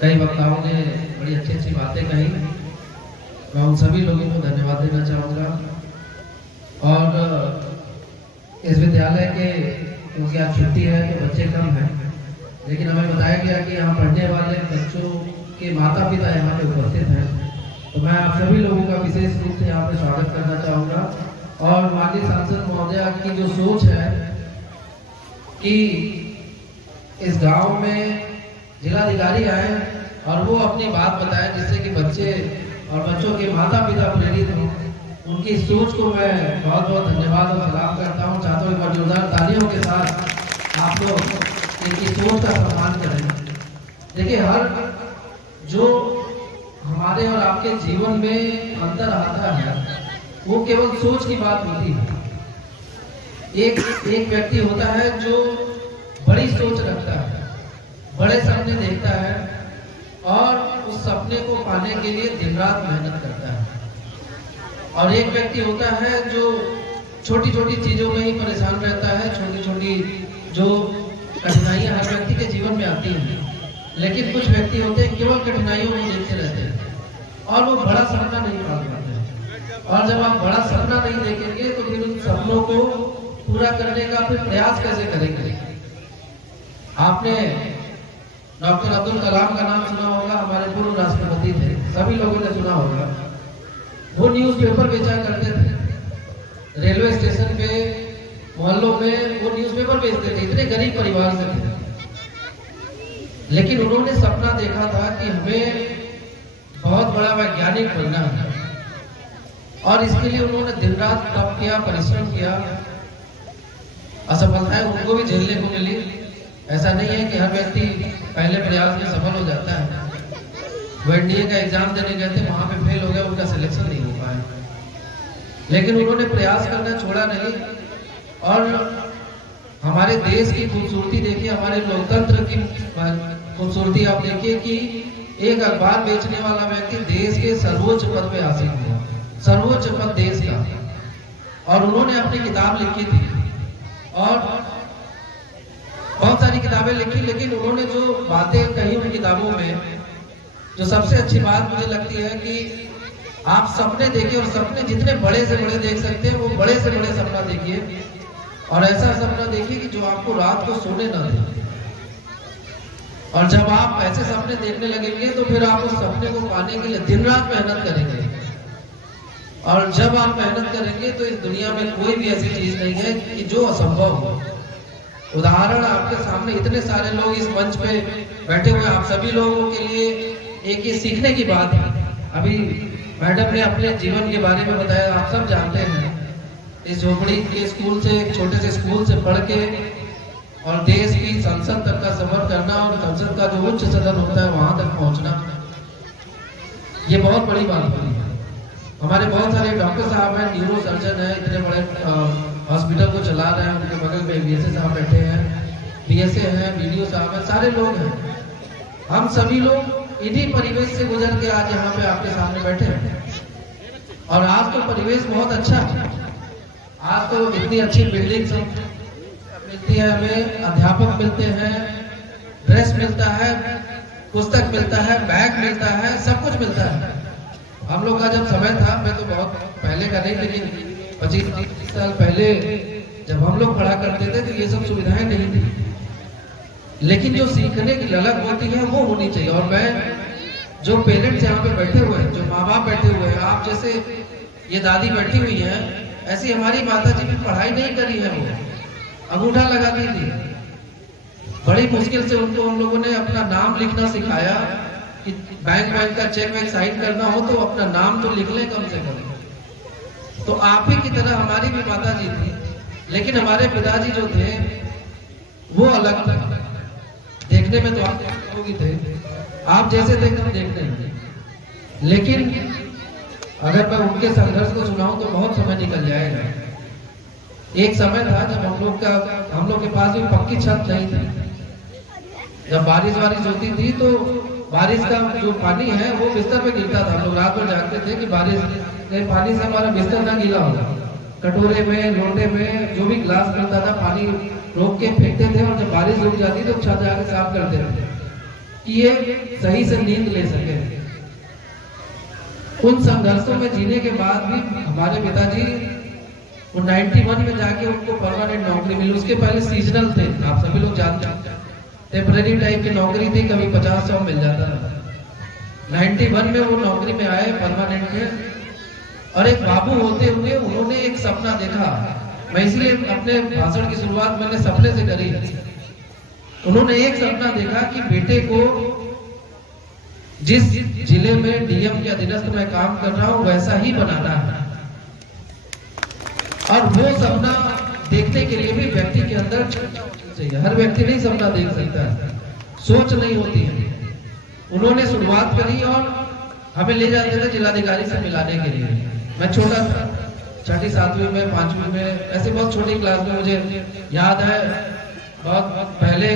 कई वक्ताओं ने बड़ी अच्छी अच्छी बातें कही। मैं उन सभी लोगों को धन्यवाद देना चाहूँगा। और इस विद्यालय के, क्योंकि आज छुट्टी है तो बच्चे कम हैं, लेकिन हमें बताया गया कि यहाँ पढ़ने वाले बच्चों के माता पिता यहाँ पे उपस्थित हैं, तो मैं आप सभी लोगों का विशेष रूप से यहाँ पे स्वागत करना चाहूँगा। और माननीय सांसद महोदया की जो सोच है कि इस गांव में जिलाधिकारी आए और वो अपनी बात बताएं, जिससे कि बच्चे और बच्चों के माता पिता प्रेरित हों, उनकी सोच को मैं बहुत बहुत धन्यवाद और सलाम करता हूँ। चाहता हूँ एक बार जोरदार तालियों के साथ आप लोग इनकी सोच का सम्मान करें। देखिए, हर जो हमारे और आपके जीवन में अंतर आता है वो केवल सोच की बात होती है। एक व्यक्ति होता है जो बड़ी सोच रखता है, बड़े सपने देखता है और उस सपने को पाने के लिए दिन रात मेहनत करता है। और एक व्यक्ति होता है जो छोटी छोटी चीजों में ही परेशान रहता है। छोटी छोटी जो कठिनाइयां हर व्यक्ति के जीवन में आती हैं, लेकिन कुछ व्यक्ति होते हैं केवल कठिनाइयों को देखते रहते हैं और वो बड़ा सपना नहीं पाल पाते हैं। और जब आप बड़ा सपना नहीं देखेंगे तो फिर उन सपनों को पूरा करने का फिर प्रयास कैसे करेंगे। आपने डॉक्टर अब्दुल कलाम का नाम सुना होगा, हमारे पूर्व राष्ट्रपति थे, सभी लोगों ने सुना होगा। वो न्यूज़पेपर बेचा करते थे, रेलवे स्टेशन पे मोहल्लों में वो न्यूज़पेपर बेचते थे, इतने गरीब परिवार से थे। लेकिन उन्होंने सपना देखा था कि हमें बहुत बड़ा वैज्ञानिक बनना है और इसके लिए उन्होंने दिन रात तप किया, परिश्रम किया। असफलताएं उनको भी झेलने को मिली। ऐसा नहीं है कि हर व्यक्ति पहले प्रयास में सफल हो जाता है। वो एनडीए का एग्जाम देने गए थे, वहां पे फेल हो गया, उनका सिलेक्शन नहीं हो पाया, लेकिन उन्होंने प्रयास करना छोड़ा नहीं। और हमारे देश की खूबसूरती देखिए, हमारे लोकतंत्र की खूबसूरती आप देखिए कि एक अखबार बेचने वाला व्यक्ति देश के सर्वोच्च पद पे हासिल हुआ, सर्वोच्च पद देश का। और उन्होंने अपनी किताब लिखी थी और बहुत सारी किताबें लिखी, लेकिन उन्होंने जो बातें कही उन किताबों में, जो सबसे अच्छी बात मुझे लगती है कि आप सपने देखिए और सपने जितने बड़े से बड़े देख सकते हैं वो बड़े से बड़े सपना देखिए और ऐसा सपना देखिए कि जो आपको रात को सोने न दे। और जब आप ऐसे सपने देखने लगेंगे तो फिर आप उस सपने को पाने के लिए दिन रात मेहनत करेंगे। और जब आप मेहनत करेंगे तो इस दुनिया में कोई भी ऐसी चीज नहीं है कि जो असंभव हो। उदाहरण आपके सामने इतने सारे लोग इस मंच पे बैठे हुए, आप सभी लोगों के लिए एक ये सीखने की बात है। अभी मैडम ने अपने जीवन के बारे में बताया, आप सब जानते हैं इस झोपड़ी के स्कूल से, एक छोटे से स्कूल से पढ़ के और देश की संसद तक का सफर करना और संसद का जो उच्च सदन होता है वहां तक पहुंचना, ये बहुत बड़ी बात होती है। हमारे बहुत सारे डॉक्टर साहब हैं, न्यूरो सर्जन है, इतने बड़े हॉस्पिटल को चला रहे हैं, उनके बगल में बीएसए साहब बैठे हैं, बीएसए हैं, बीडीओ साहब हैं, सारे लोग हैं। हम सभी लोग इन्हीं परिवेश से गुजर के आज यहाँ पे आपके सामने बैठे हैं। और आज तो परिवेश बहुत अच्छा है, आज तो इतनी अच्छी बिल्डिंग मिलती है, हमें अध्यापक मिलते हैं, ड्रेस मिलता है, पुस्तक मिलता है, बैग मिलता है, सब कुछ मिलता है। हम लोग का जब समय था, मैं तो बहुत पहले का नहीं, लेकिन 25-30 साल पहले जब हम लोग पढ़ा करते थे तो ये सब सुविधाएं नहीं थी। लेकिन जो सीखने की ललक होती है वो होनी चाहिए। और मैं जो पेरेंट्स यहाँ पे बैठे हुए हैं, जो माँ बाप बैठे हुए हैं, आप जैसे ये दादी बैठी हुई हैं, ऐसी हमारी माता जी भी पढ़ाई नहीं करी है, वो अंगूठा लगाती थी। बड़ी मुश्किल से उनको हम लोगों ने अपना नाम लिखना सिखाया कि बैंक का चेक वेक साइन करना हो तो अपना नाम तो लिख लें कम से कम। तो आप ही की तरह हमारी भी माता जी थी, लेकिन हमारे पिताजी जो थे वो अलग थे। देखने में तो आप लोग थे, आप जैसे थे हम देखते हैं, लेकिन अगर मैं उनके संघर्ष को सुनाऊं तो बहुत समय निकल जाएगा। एक समय था जब हम लोग के पास भी पक्की छत नहीं थी। जब बारिश होती थी तो बारिश का जो पानी है वो बिस्तर पे गिरता था। हम लोग रात भर जागते थे कि बारिश के पानी से हमारा बिस्तर ना गीला होगा। कटोरे में, लोटे में जो भी गिलास मिलता था पानी रोक के फेंकते थे और जब बारिश रुक जाती तो छत जाके साफ करते थे। कि ये सही से नींद ले सके। उन संघर्षों में जीने के बाद भी हमारे पिताजी वो 91 में जाके उनको परमानेंट नौकरी मिली। उसके पहले सीजनल थे, आप सभी लोग जानते हैं, टेम्पररी टाइप की नौकरी थी, कभी 50-100 मिल जाता था। 91 में वो नौकरी में आए परमानेंट में, और एक बाबू होते हुए उन्होंने एक सपना देखा। मैं इसलिए अपने भाषण की शुरुआत मैंने सपने से करी। उन्होंने एक सपना देखा कि बेटे को जिस जिले में डीएम के अधीनस्थ में काम कर रहा हूं वैसा ही बनाना है। और वो सपना देखने के लिए भी व्यक्ति के अंदर चाहिए। हर व्यक्ति नहीं सपना देख सकता है, सोच नहीं होती है। उन्होंने शुरुआत करी और हमें ले जाते थे जिलाधिकारी से मिलाने के लिए। मैं छोटा था, 6वीं 7वीं में 5वीं में, ऐसे बहुत छोटी क्लास में। मुझे याद है बहुत पहले